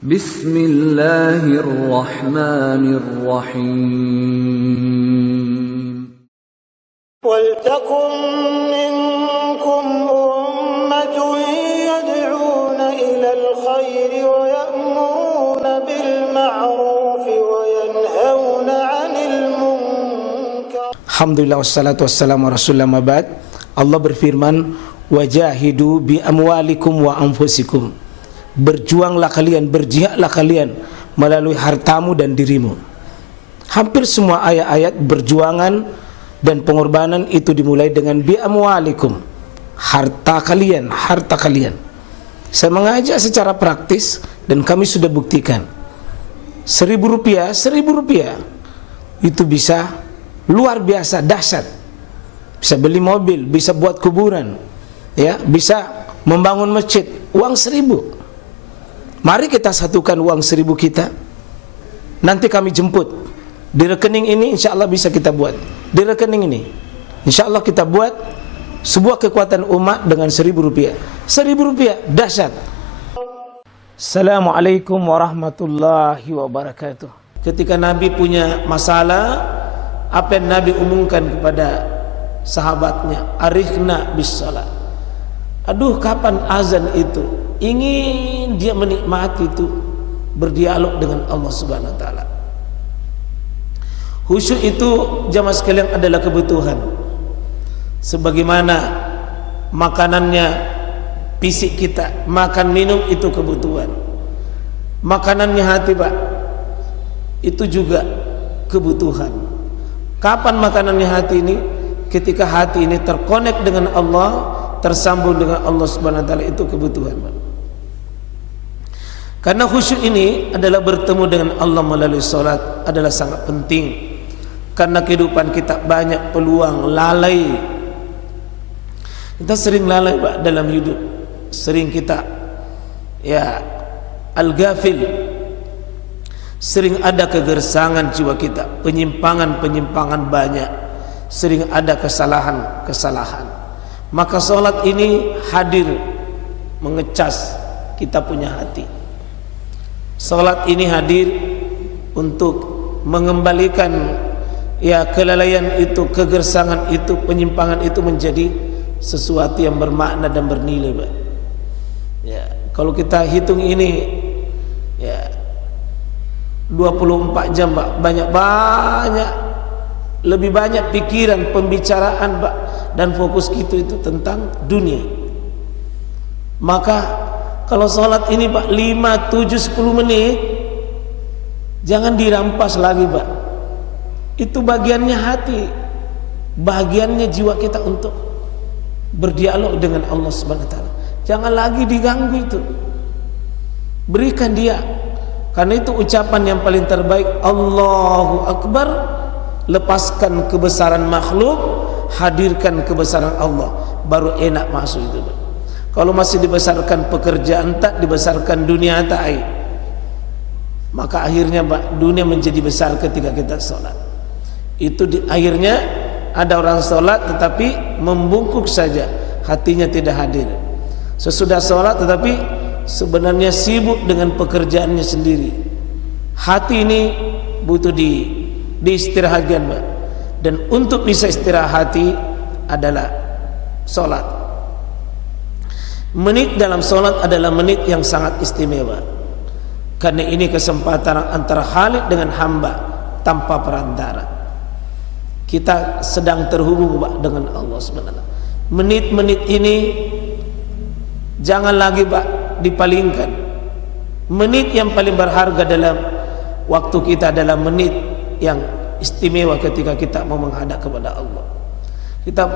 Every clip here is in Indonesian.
Bismillahirrahmanirrahim. وَلْتَكُنْ مِنْكُمْ أُمَّةٌ يَدْعُونَ إِلَى الْخَيْرِ وَيَأْمُرُونَ بِالْمَعْرُوفِ وَيَنْهَوْنَ عَنِ الْمُنْكَرِ. Alhamdulillah wassalatu wassalamu ala rasulillah mabad. Allah berfirman, wajahidu bi amwalikum wa anfusikum. Berjuanglah kalian, berjihadlah kalian melalui hartamu dan dirimu. Hampir semua ayat-ayat berjuangan dan pengorbanan itu dimulai dengan bi amwalikum, harta kalian, harta kalian. Saya mengajak secara praktis dan kami sudah buktikan. Rp1.000 itu bisa luar biasa dahsyat. Bisa beli mobil, bisa buat kuburan, ya, bisa membangun masjid. Uang 1.000. Mari kita satukan uang 1.000 kita. Nanti kami jemput di rekening ini, insya Allah bisa kita buat. Di rekening ini insya Allah kita buat sebuah kekuatan umat dengan Rp1.000. Rp1.000 dahsyat. Assalamualaikum warahmatullahi wabarakatuh. Ketika Nabi punya masalah, apa yang Nabi umumkan kepada sahabatnya? Arikhna bis salat. Aduh, kapan azan itu? Ingin dia menikmati itu, berdialog dengan Allah Subhanahu wa taala. Khusyuk itu jamaah sekalian adalah kebutuhan. Sebagaimana makanannya fisik kita, makan minum itu kebutuhan. Makanannya hati, Pak, itu juga kebutuhan. Kapan makanannya hati ini? Ketika hati ini terkonek dengan Allah, tersambung dengan Allah Subhanahu wa taala, itu kebutuhan, Pak. Karena khusyuk ini adalah bertemu dengan Allah melalui salat adalah sangat penting. Karena kehidupan kita banyak peluang lalai. Kita sering lalai, Pak, dalam hidup. Sering kita al-ghafil. Sering ada kegersangan jiwa kita, penyimpangan-penyimpangan banyak. Sering ada kesalahan-kesalahan. Maka salat ini hadir mengecas kita punya hati. Salat ini hadir untuk mengembalikan kelalaian itu, kegersangan itu, penyimpangan itu menjadi sesuatu yang bermakna dan bernilai, Pak. Kalau kita hitung ini 24 jam, Pak, banyak lebih banyak pikiran, pembicaraan, Pak, dan fokus kita itu tentang dunia. Maka kalau sholat ini, Pak, 5, 7, 10 menit jangan dirampas lagi, Pak. Itu bagiannya hati, bagiannya jiwa kita untuk berdialog dengan Allah Subhanahu wa taala. Jangan lagi diganggu itu. Berikan dia. Karena itu ucapan yang paling terbaik, Allahu Akbar. Lepaskan kebesaran makhluk, hadirkan kebesaran Allah, baru enak masuk itu, Pak. Kalau masih dibesarkan pekerjaan tak, dibesarkan dunia tak, maka akhirnya, Pak, dunia menjadi besar ketika kita sholat. Itu akhirnya ada orang sholat tetapi membungkuk saja, hatinya tidak hadir. Sesudah sholat tetapi sebenarnya sibuk dengan pekerjaannya sendiri. Hati ini butuh diistirahatkan, Pak. Dan untuk bisa istirahat hati adalah sholat. Menit dalam sholat adalah menit yang sangat istimewa. Karena ini kesempatan antara Khalik dengan hamba tanpa perantara. Kita sedang terhubung, Pak, dengan Allah SWT. Menit-menit ini jangan lagi, Pak, dipalingkan. Menit yang paling berharga dalam waktu kita adalah menit yang istimewa ketika kita mau menghadap kepada Allah.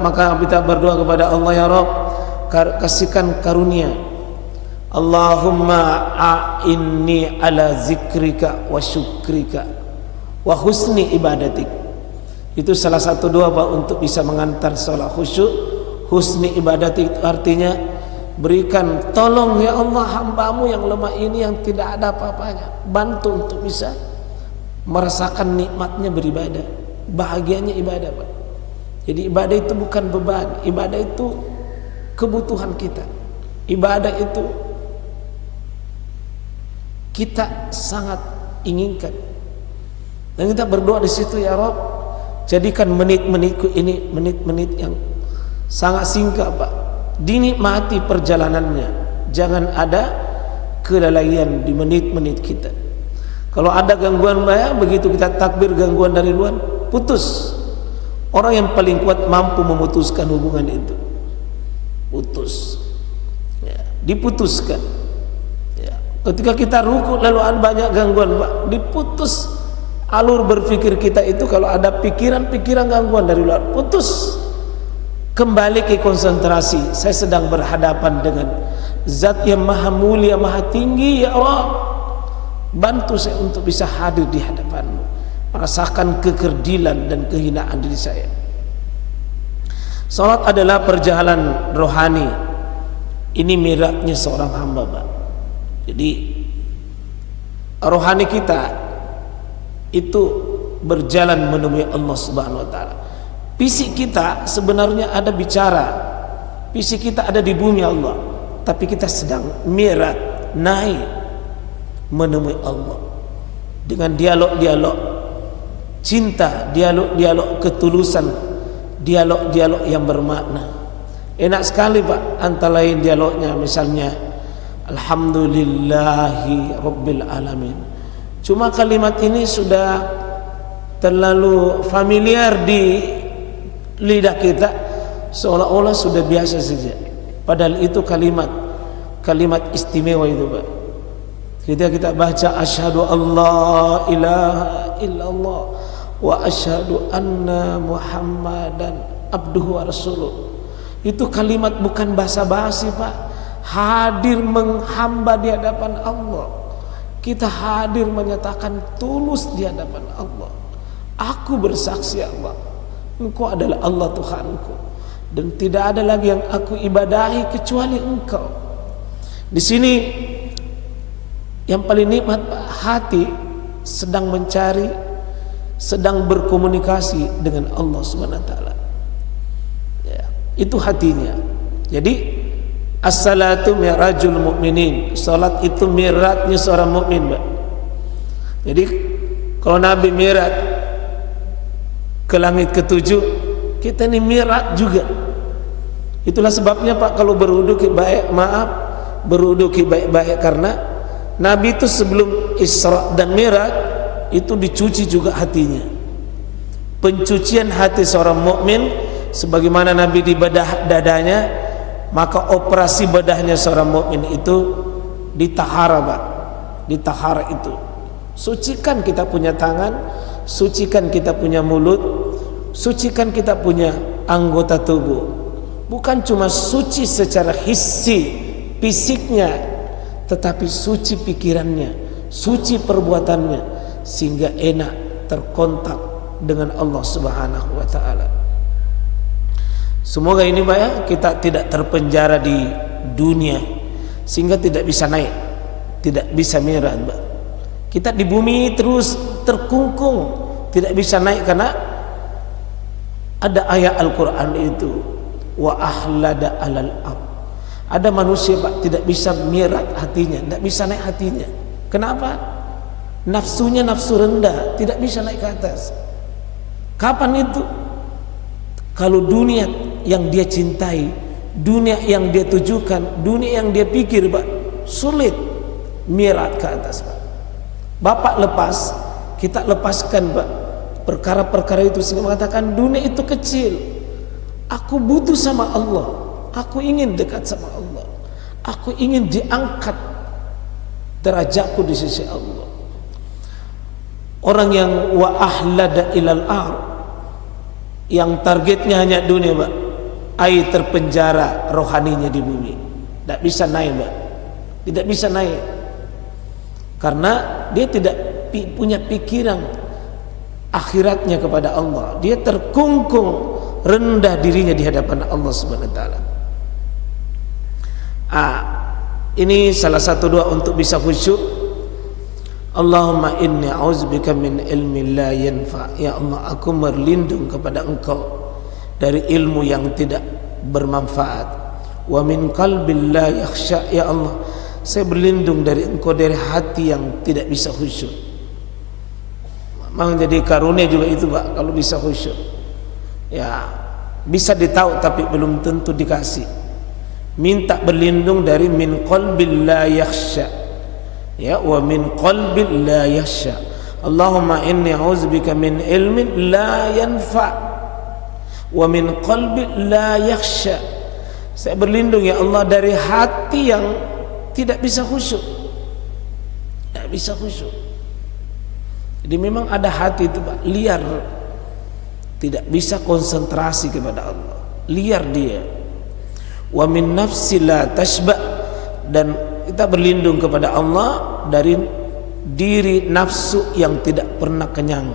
Maka kita berdoa kepada Allah, ya Rabb, kasihkan karunia. Allahumma a'inni ala zikrika wa syukrika wa husni ibadatik. Itu salah satu doa, Pak, untuk bisa mengantar sholat khusyuk. Husni ibadatik itu artinya berikan, tolong ya Allah hambamu yang lemah ini, yang tidak ada apa-apanya, bantu untuk bisa merasakan nikmatnya beribadah, bahagianya ibadah, Pak. Jadi ibadah itu bukan beban, ibadah itu kebutuhan kita. Ibadah itu kita sangat inginkan. Dan kita berdoa di situ, ya Rabb, jadikan menit-menitku ini menit-menit yang sangat singkat, Pak. Dinikmati perjalanannya. Jangan ada kelalaian di menit-menit kita. Kalau ada gangguan, begitu kita takbir gangguan dari luar, putus. Orang yang paling kuat mampu memutuskan hubungan itu. Putus. Ya, diputuskan. Ya. Ketika kita ruku lalu ada banyak gangguan, Pak, diputus alur berpikir kita itu. Kalau ada pikiran-pikiran gangguan dari luar, putus. Kembali ke konsentrasi. Saya sedang berhadapan dengan Zat yang maha mulia, maha tinggi. Ya Allah, bantu saya untuk bisa hadir di hadapanmu, merasakan kekerdilan dan kehinaan diri saya. Salat adalah perjalanan rohani. Ini miraknya seorang hamba, Pak. Jadi rohani kita itu berjalan menemui Allah Subhanahu wa taala. Fisik kita sebenarnya ada bicara. Fisik kita ada di bumi Allah, tapi kita sedang mirat, naik menemui Allah dengan dialog-dialog cinta, dialog-dialog ketulusan, dialog-dialog yang bermakna. Enak sekali, Pak. Antara lain dialognya misalnya Alhamdulillahi Rabbil Alamin. Cuma kalimat ini sudah terlalu familiar di lidah kita, seolah-olah sudah biasa saja. Padahal itu kalimat istimewa itu, Pak. Kita baca asyhadu alla ilaha illallah wa asyhadu anna Muhammadan abduhu wa rasuluh. Itu kalimat bukan basa-basi, Pak. Hadir menghamba di hadapan Allah. Kita hadir menyatakan tulus di hadapan Allah. Aku bersaksi, Allah, Engkau adalah Allah Tuhanku, dan tidak ada lagi yang aku ibadahi kecuali Engkau. Di sini yang paling nikmat, Pak, hati sedang mencari, sedang berkomunikasi dengan Allah Subhanahu wa taala. Ya, itu hatinya. Jadi as-salatu mi'rajul mu'minin. Salat itu mi'rajnya seorang mukmin, Pak. Jadi kalau Nabi mi'raj ke langit ketujuh, kita ini mi'raj juga. Itulah sebabnya, Pak, kalau berwudu baik-baik, karena Nabi itu sebelum Isra dan Mi'raj itu dicuci juga hatinya. Pencucian hati seorang mukmin sebagaimana Nabi dibedah dadanya, maka operasi bedahnya seorang mukmin itu ditahara, Pak. Ditahara itu. Sucikan kita punya tangan, sucikan kita punya mulut, sucikan kita punya anggota tubuh. Bukan cuma suci secara hissi, fisiknya, tetapi suci pikirannya, suci perbuatannya, sehingga enak terkontak dengan Allah Subhanahu wa taala. Semoga ini, Pak, ya, kita tidak terpenjara di dunia sehingga tidak bisa naik, tidak bisa mi'raj, Pak. Kita di bumi terus terkungkung, tidak bisa naik karena ada ayat Al-Qur'an itu, wa ahlada alal ab. Ada manusia, Pak, tidak bisa mi'raj hatinya, tidak bisa naik hatinya. Kenapa? Nafsunya nafsu rendah, tidak bisa naik ke atas. Kapan itu? Kalau dunia yang dia cintai, dunia yang dia tujukan, dunia yang dia pikir, Pak, sulit mi'raj ke atas, Pak. Bapak lepas, kita lepaskan, Pak, perkara-perkara itu, sehingga mengatakan dunia itu kecil. Aku butuh sama Allah, aku ingin dekat sama Allah, aku ingin diangkat derajatku di sisi Allah. Orang yang wa ahlada ilal ar, yang targetnya hanya dunia, Pak, ai terpenjara rohaninya di bumi, tidak bisa naik, Pak, tidak bisa naik, karena dia tidak punya pikiran akhiratnya kepada Allah. Dia terkungkung, rendah dirinya di hadapan Allah Subhanahu wa taala. Ini salah satu doa untuk bisa khusyuk. Allahumma inni a'udzubika min ilmin la yanfa. Ya Allah, aku berlindung kepada Engkau dari ilmu yang tidak bermanfaat. Wa min qalbin la yakhsha. Ya Allah, saya berlindung dari engkau dari hati yang tidak bisa khusyuk. Memang jadi karunia juga itu Pak, kalau bisa khusyuk. Ya, bisa ditahu tapi belum tentu dikasih. Minta berlindung dari min qalbil la yakhsha. Ya, wa min qalbil la yakhsha. Allahumma inni a'udzubika min ilmin la yanfa wa min qalbil la yakhsha. Saya berlindung ya Allah dari hati yang tidak bisa khusyuk. Tidak bisa khusyuk. Jadi memang ada hati itu Pak, liar. Tidak bisa konsentrasi kepada Allah. Liar dia. Wa min nafsi la tashba, dan kita berlindung kepada Allah dari diri nafsu yang tidak pernah kenyang.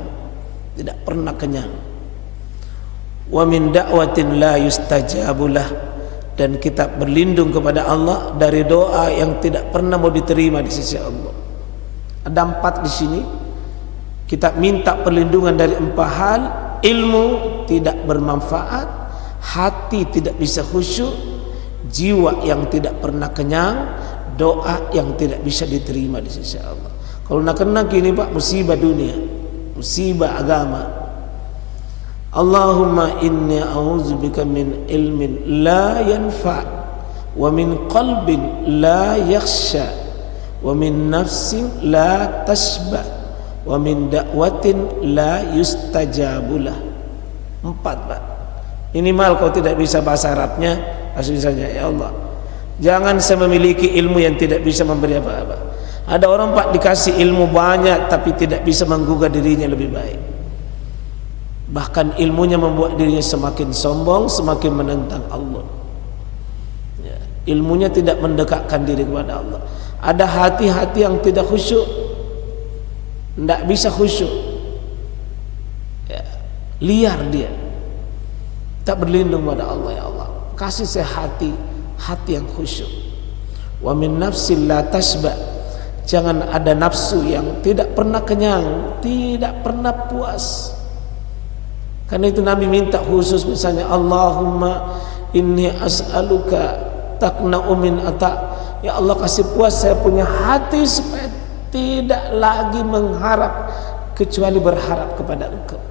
Tidak pernah kenyang. Wa min da'watin la yustajabulah, dan kita berlindung kepada Allah dari doa yang tidak pernah mau diterima di sisi Allah. Ada 4 di sini. Kita minta perlindungan dari 4 hal: ilmu tidak bermanfaat, hati tidak bisa khusyuk, jiwa yang tidak pernah kenyang, doa yang tidak bisa diterima di sisi Allah. Kalau nak kena gini Pak, musibah dunia, musibah agama. Allahumma inni a'udzubika min ilmin la yanfa' wa min qalbin la yakhsha wa min nafsin la tashba wa min da'watin la yustajabulah. 4 Pak. Minimal kalau tidak bisa bahasa Arabnya, asli saja ya Allah. Jangan saya memiliki ilmu yang tidak bisa memberi apa-apa. Ada orang Pak dikasih ilmu banyak tapi tidak bisa menggugah dirinya lebih baik. Bahkan ilmunya membuat dirinya semakin sombong, semakin menentang Allah. Ya, ilmunya tidak mendekatkan diri kepada Allah. Ada hati-hati yang tidak khusyuk, tidak bisa khusyuk. Ya, liar dia. Tak berlindung pada Allah ya Allah. Kasih saya hati yang khusyuk. Wa min nafsil la tasba, jangan ada nafsu yang tidak pernah kenyang, tidak pernah puas. Karena itu Nabi minta khusus misalnya, Allahumma inni as'aluka taqna'u min ata. Ya Allah, kasih puas saya punya hati supaya tidak lagi mengharap kecuali berharap kepada Engkau.